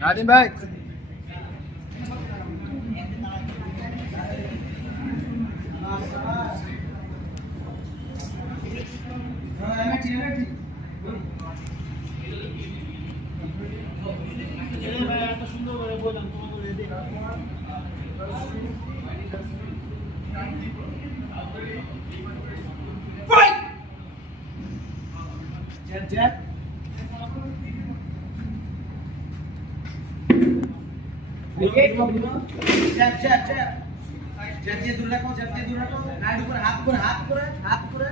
নাদিম ভাই Jack. Jack, Jack, Jack. Jack দিয়ে দূরে রাখো, Jack দিয়ে দূরে রাখো। রাইট উপরে হাত করে।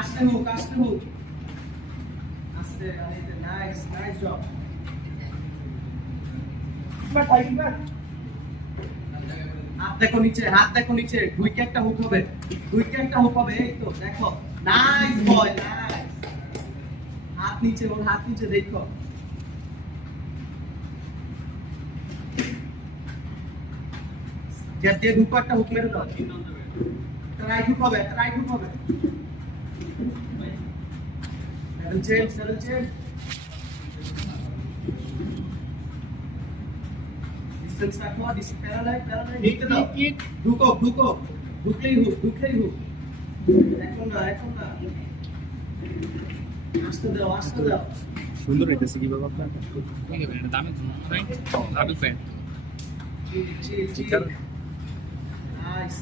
আস্তে হোক। আস্তে, নাইস জব। হাত দেখো নিচে। কুইক একটা হুক হবে। এই তো দেখো। নাইস বয়, নাইস। হাত নিচে দেখো। জেট দিয়ে ঢুকো, একটা হুক মেরে দাও। রাইট হুক হবে। Seven change. ডিসটেন্স রাখো, প্যারালাইজ নিতে দাও। ঢুকো। ঢুকলেই হুক। এখন না। আসতে দাও। সুন্দর হইতেছে কি বাবা আপনার দামি প্যান্ট নাইস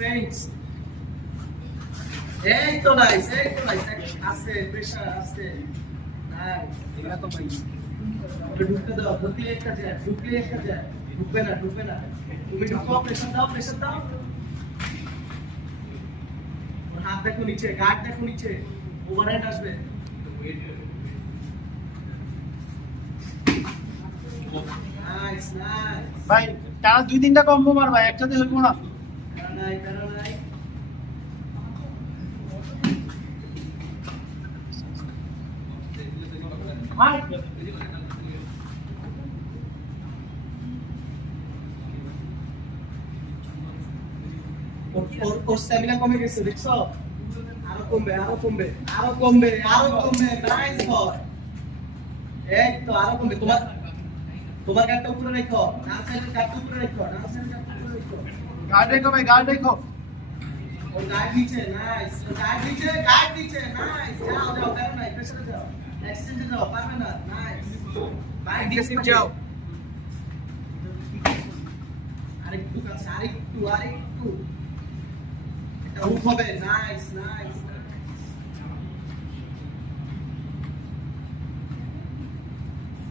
ফেইন্টস এই তো নাইস আছে প্রেসার আছে নাইস এগুলা তো ভাই ঢুকতে দাও ঢুকলে একটা যায় ঢুকবে না তুমি ঢুকো প্রেসার দাও ওর হাত দেখো নিচে গার্ড দেখো নিচে ওভারহ্যান্ড আসবে নাইস ভাই টানা 2-3টা কম্বো মার ভাই একসাথে হইবো না নাই ভাই ওর স্ট্যামিনা কমে গেছে দেখছো আরো কমবে নাইস বয় এই তো আরো কমবে তোমার গাড়িটা উপরে রাখো ডান সাইডের গাড়িটা উপরে রাখো গার্ড রেখো ওর গাড়ি নিচে নাইস নাইস যাও বেরো নাই প্রেসারে যাও এক্সচেঞ্জে যাও পারবে না নাইস বাইক ডিসিপ যাও আরেকটু কাছে আরেকটু এটা হুক হবে নাইস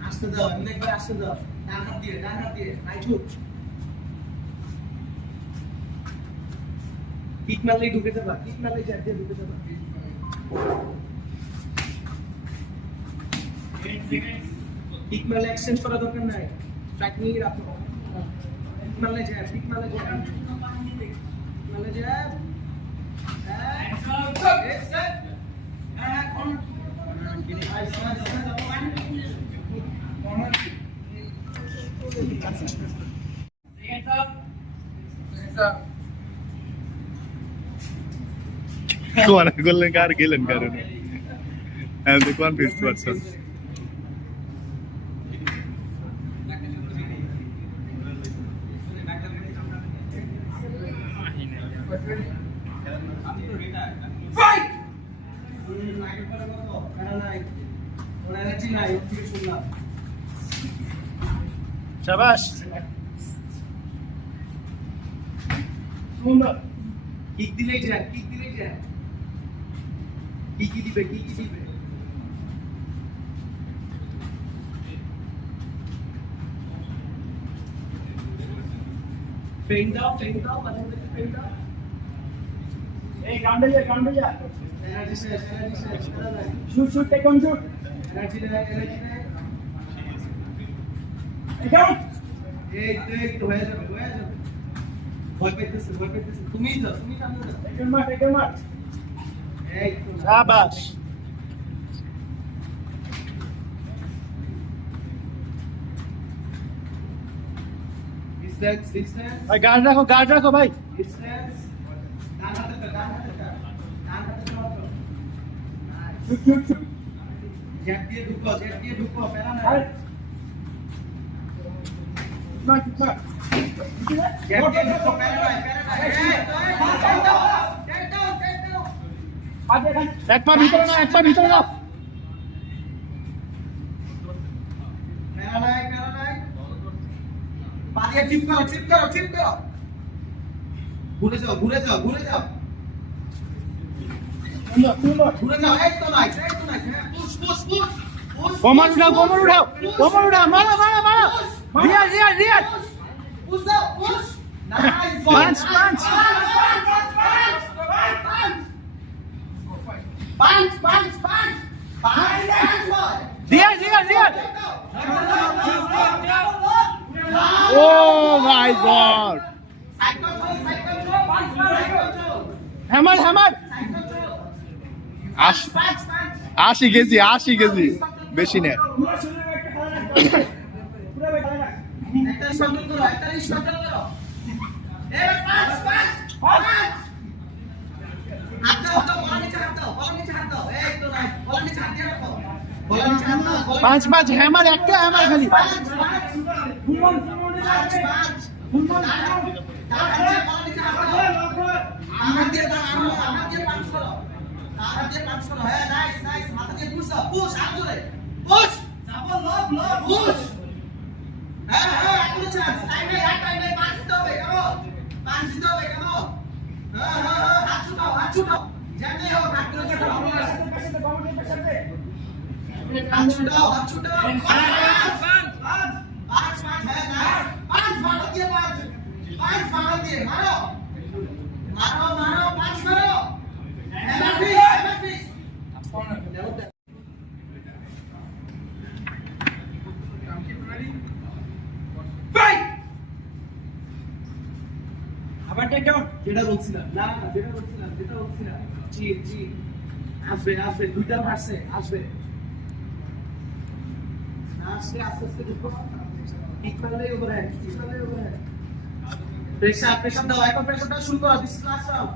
আসতে দাও একবার আসতে দাও ডান হাত দিয়ে রাইট হুক কিক মারলেই ঢুকে যাবা জ্যাব দিয়ে ঢুকে যাবা কিক মারলে এক্সচেঞ্জ করা দরকার নাই স্ট্রাইক নিয়ে রাখো কিক মারলে জ্যাব কোন করলেন কার গেলেন কারণ আমি তো কনফিউজ পারছেন ফাইট শাবাশ সুন্দর কিক দিলেই যায় কি দিবে ফেইন্ট দাও মাঝে ফেইন্ট দাও এই কামড়ে যা এনার্জি শেষ shoot take on shoot energy নাই এই তো হয়ে যাবে ভয় পেতেছে তুমি যাও সামনে যাও টেক মার এই তো শাবাশ ডিসটেন্স ভাই গার্ড রাখো ভাই ডিসটেন্স ডান হাতে শুট জেট দিয়ে ঢুকো প্যারা না গ্যাপ দিয়ে ঢুকো, প্যারা নাই। এক পা ভিতরে না, এক পা ভিতরে না। প্যারা নাই। পা দিয়ে টিপ করো। ঘুরে যাও। ঘুরে যাও, এই তো নাইস। হ্যাঁ, পুশ। কোমর উঠাও। মারো। রিয়াজ। পুশ দাও, পুশ। নাইস। পাঁচ। রিয়াজ। ও মাই গড। হ্যামার। 80 কেজি বেশি নেই। একটা স্ট্রাগল করো। পাঁচ। হাত দাও, বলার নিচে হাত দাও। এই তো নাইস। বলার নিচে হাত দিয়ে রাখো। পাঁচ হ্যামার, একটা হ্যামার খালি। পাঁচ। আমার দিয়ে পাঁচ করো। হ্যাঁ, নাইস। মাথা দিয়ে পুশ দাও। পুশ, আর জোরে। পুশ। পুশ। হ্যাঁ, এখনো চান্স। টাইম নেই। পাঁচ দিতে হবে, কেমন? হ্যাঁ, হাত ছুটাও। যেমনি হোক, হাত ছুটাও। হাত ছুটাও। পাঁচ। হ্যাঁ, নাইস। পাঁচ ভালো দিয়ে মারো। পাঁচ মারো। এমএফিস। আবার টেক ডাউন। যেটা বলছিলাম জি আসবে দুইটা ভার্সে আসবে আস্তে ঢুকো ঠিক করলেই ওভারহেড প্রেসার দাও এখন প্রেসারটা শুরু করো দিস ক্লাস রাউন্ড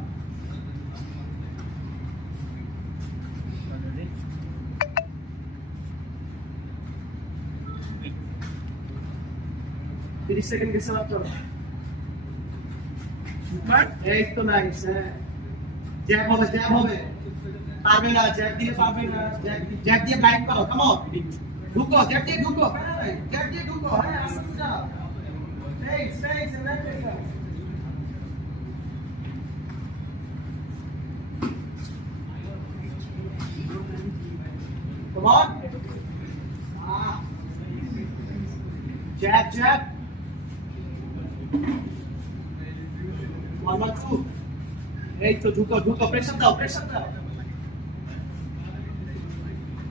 सेकंड के साथ चलो एक तो नाइस है जैक होवे पारबे ना जैक दिए ब्लाइंड करो कम ऑन ढुको जैक दिए ढुको है आस्ते जाओ straight and left come on Jack 1 2 এই তো ঢুকো প্রেসার দাও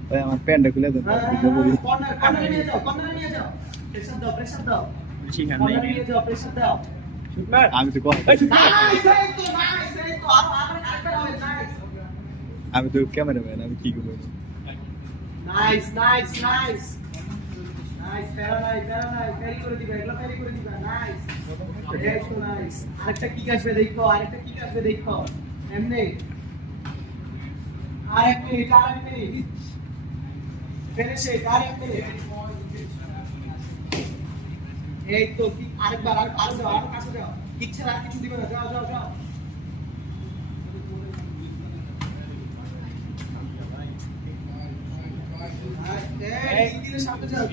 ভাই আমার প্যান্টটা খুলে দেন কর্নার নিয়ে যাও প্রেসার দাও কর্নার নিয়ে যাও প্রেসার দাও আমি তো কই নাইস এই তো আরো আরেকটা হবে নাইস আমি তো ক্যামেরাম্যান আমি কি করব নাইস প্যারা নাই ক্যারি করে দিবা নাইস এই তো নাইস আরেকটা কিক আসবে দেখো এমনি আরেক মিনিট ফিনিশে আরেক মিনিট এই তো কিক আরেকবার আর যাও কাছে যাও কিক ছাড়া আর কিছু দিবে না যাও এই দিলে সামনে যাও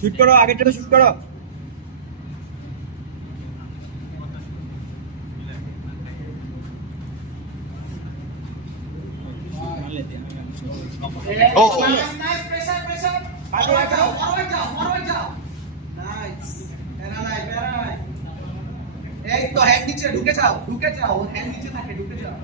শুট করো আগে চলো শুট করো ও নাইস প্রেসার ফরওয়ার্ড যাও নাইস প্যারা নাই এই তো হ্যান্ড নিচে ঢুকে যাও হ্যান্ড নিচে থাকে ঢুকে যাও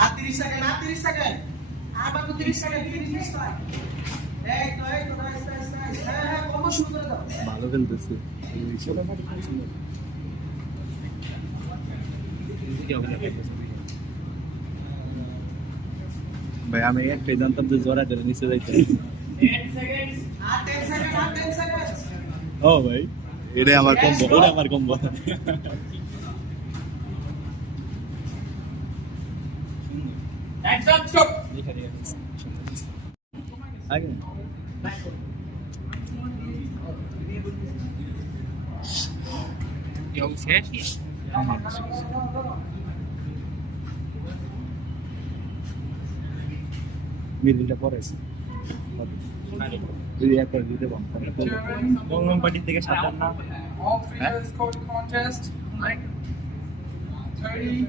আর 30 সেকেন্ড আর বাকি 30 সেকেন্ড ফিনিশ টাইম এই তো নাইস হ্যাঁ কম্বো শুরু করে দাও ভালো খেলতেছে ভাই আমি একটাই জানতাম যে জোড়া ধরে নিচে যাইতে 10 সেকেন্ড ও ভাই এটা আমার কম্বো আগে মিডিলটা পরে যদি একবার দিতে পারো বঙ্গম পার্টি থেকে সাবধান না All three years scored contest. 30,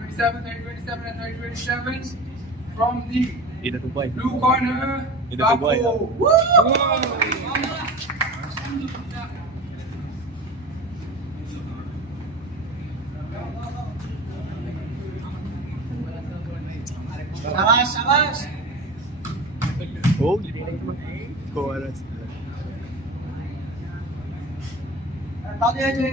27, 30, 27, and 30, 27 from the এটা তো পাই blue corner. Ito po, boy. Bapo. শাবাশ শাবাশ ও কোয়ারাস তাহলে এই যে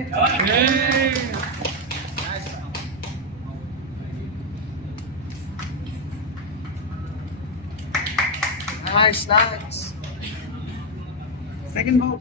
নাইস নাইস সেকেন্ড বল